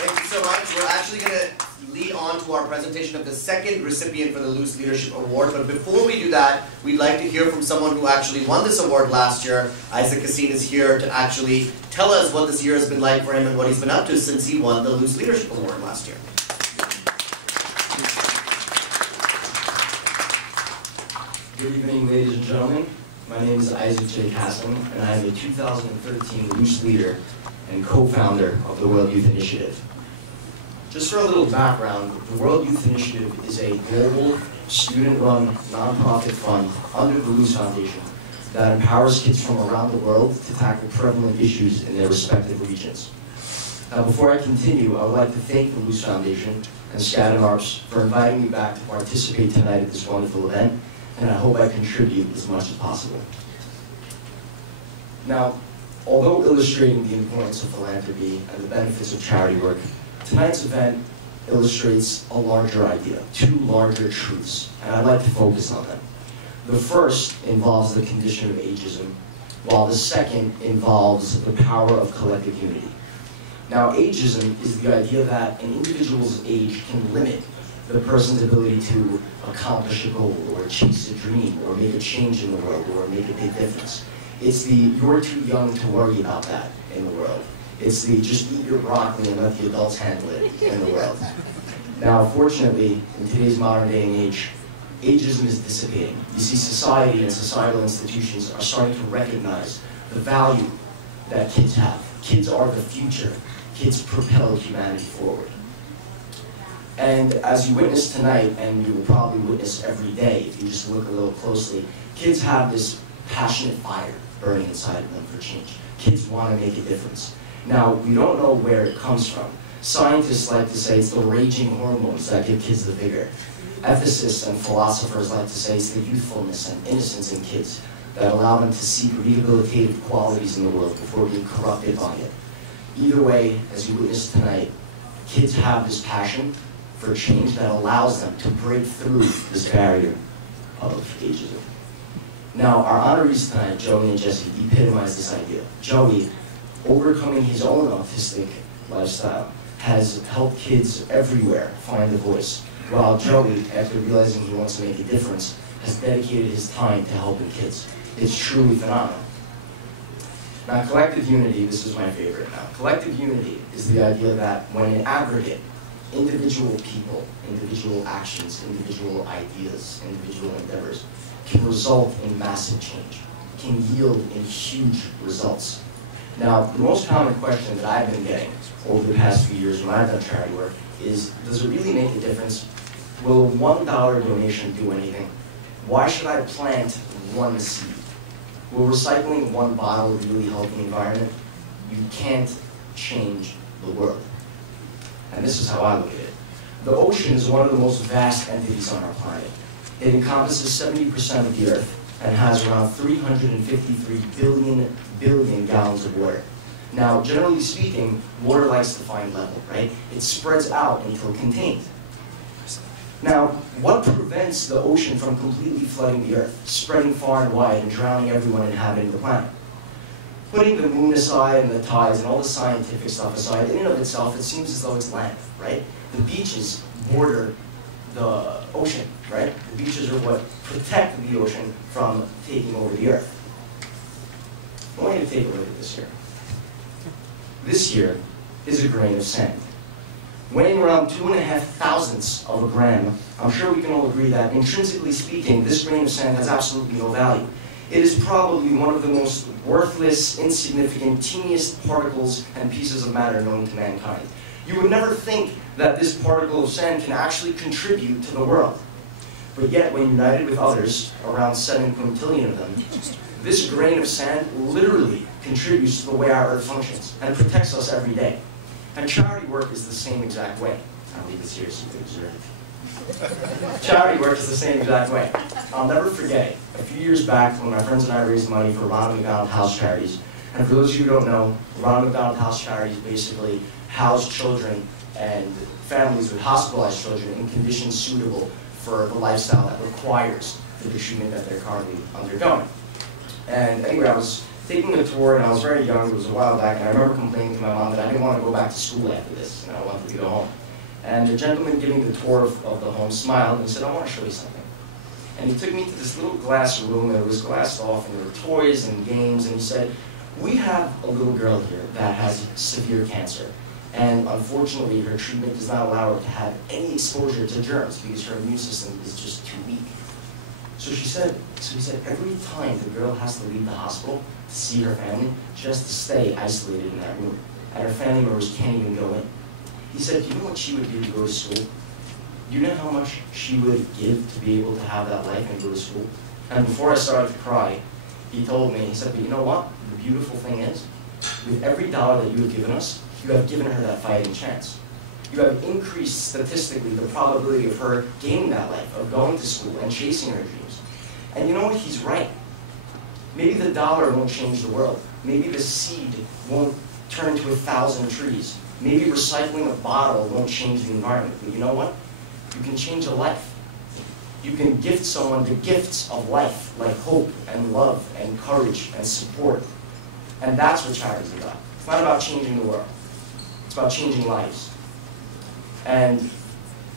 Thank you so much. We're actually going to lead on to our presentation of the second recipient for the Luce Leadership Award. But before we do that, we'd like to hear from someone who actually won this award last year. Kassin is here to actually tell us what this year has been like for him and what he's been up to since he won the Luce Leadership Award last year. Good evening, ladies and gentlemen. My name is Kassin, and I am a 2013 Luce leader and co-founder of the World Youth Initiative. Just for a little background, the World Youth Initiative is a global, student-run, nonprofit fund under the Luce Foundation that empowers kids from around the world to tackle prevalent issues in their respective regions. Now, before I continue, I would like to thank the Luce Foundation and Skadden Arps for inviting me back to participate tonight at this wonderful event, and I hope I contribute as much as possible. Now, although illustrating the importance of philanthropy and the benefits of charity work, tonight's event illustrates a larger idea, two larger truths, and I'd like to focus on them. The first involves the condition of ageism, while the second involves the power of collective unity. Now, ageism is the idea that an individual's age can limit the person's ability to accomplish a goal, or chase a dream, or make a change in the world, or make a big difference. It's the you're too young to worry about that in the world. It's the just eat your broccoli and let the adults handle it in the world. Now, fortunately, in today's modern day and age, ageism is dissipating. You see, society and societal institutions are starting to recognize the value that kids have. Kids are the future. Kids propel humanity forward. And as you witness tonight, and you will probably witness every day if you just look a little closely, kids have this passionate fire burning inside of them for change. Kids want to make a difference. Now, we don't know where it comes from. Scientists like to say it's the raging hormones that give kids the vigor. Ethicists and philosophers like to say it's the youthfulness and innocence in kids that allow them to seek rehabilitative qualities in the world before being corrupted by it. Either way, as you witness tonight, kids have this passion for change that allows them to break through this barrier of ageism. Now, our honorees tonight, Joey and Jesse, epitomize this idea. Joey, overcoming his own autistic lifestyle, has helped kids everywhere find a voice, while Joey, after realizing he wants to make a difference, has dedicated his time to helping kids. It's truly phenomenal. Now, collective unity, this is my favorite now. Collective unity is the idea that when in aggregate, individual people, individual actions, individual ideas, individual endeavors can result in massive change, can yield in huge results. Now, the most common question that I've been getting over the past few years when I've done charity work is, does it really make a difference? Will a $1 donation do anything? Why should I plant one seed? Will recycling one bottle really help the environment? You can't change the world. And this is how I look at it. The ocean is one of the most vast entities on our planet. It encompasses 70% of the Earth and has around 353 billion gallons of water. Now, generally speaking, water likes to find level, right? It spreads out until contained. Now, what prevents the ocean from completely flooding the Earth, spreading far and wide and drowning everyone inhabiting the planet? Putting the moon aside and the tides and all the scientific stuff aside, in and of itself, it seems as though it's land, right? The beaches border the ocean, right? The beaches are what protect the ocean from taking over the Earth. I want you to take a look at this here. This here is a grain of sand. Weighing around 2.5 thousandths of a gram, I'm sure we can all agree that, intrinsically speaking, this grain of sand has absolutely no value. It is probably one of the most worthless, insignificant, teeniest particles and pieces of matter known to mankind. You would never think that this particle of sand can actually contribute to the world. But yet, when united with others, around 7 quintillion of them, this grain of sand literally contributes to the way our Earth functions and protects us every day. And charity work is the same exact way. I'll leave this here so you can observe it. Charity work is the same exact way. I'll never forget it. A few years back when my friends and I raised money for Ronald McDonald House Charities. And for those of you who don't know, Ronald McDonald House Charities basically house children and families with hospitalized children in conditions suitable for the lifestyle that requires the treatment that they're currently undergoing. And anyway, I was taking a tour, and I was very young, it was a while back, and I remember complaining to my mom that I didn't want to go back to school after this, and I wanted to go home. And the gentleman giving the tour of the home smiled and he said, I want to show you something. And he took me to this little glass room, and it was glassed off, and there were toys and games, and he said, we have a little girl here that has severe cancer, and unfortunately her treatment does not allow her to have any exposure to germs because her immune system is just too weak. So he said, every time the girl has to leave the hospital to see her family, she has to stay isolated in that room, and her family members can't even go in. He said, do you know what she would do to go to school? Do you know how much she would give to be able to have that life and go to school? And before I started to cry, he told me, he said, but you know what? The beautiful thing is, with every dollar that you have given us, you have given her that fighting chance. You have increased statistically the probability of her gaining that life, of going to school and chasing her dreams. And you know what? He's right. Maybe the dollar won't change the world. Maybe the seed won't turn into 1,000 trees. Maybe recycling a bottle won't change the environment. But you know what? You can change a life. You can gift someone the gifts of life, like hope and love and courage and support. And that's what charity is about. It's not about changing the world. It's about changing lives. And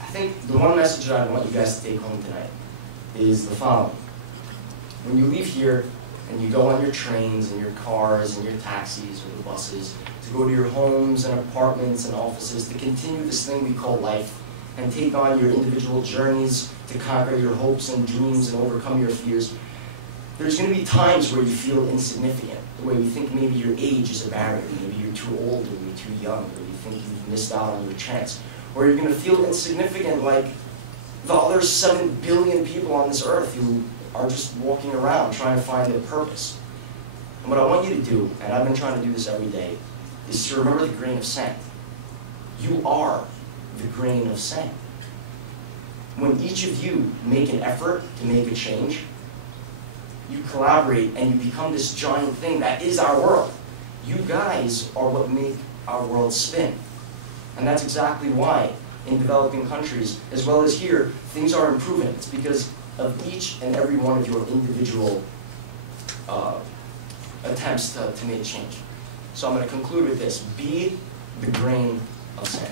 I think the one message that I want you guys to take home tonight is the following. When you leave here and you go on your trains and your cars and your taxis or the buses to go to your homes and apartments and offices to continue this thing we call life and take on your individual journeys to conquer your hopes and dreams and overcome your fears, there's going to be times where you feel insignificant, where you think maybe your age is a barrier, maybe you're too old or you're too young, or you think you've missed out on your chance, or you're going to feel insignificant like the other 7 billion people on this earth who are just walking around trying to find their purpose. And what I want you to do, and I've been trying to do this every day, is to remember the grain of sand. You are the grain of sand. When each of you make an effort to make a change, you collaborate and you become this giant thing that is our world. You guys are what make our world spin. And that's exactly why in developing countries, as well as here, things are improving. It's because of each and every one of your individual attempts to make change. So I'm going to conclude with this. Be the grain of sand.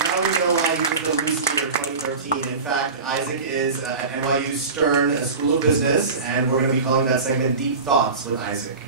Now we know why he was the Luce Leader 2013. In fact, Isaac is at NYU Stern School of Business, and we're going to be calling that segment Deep Thoughts with Isaac.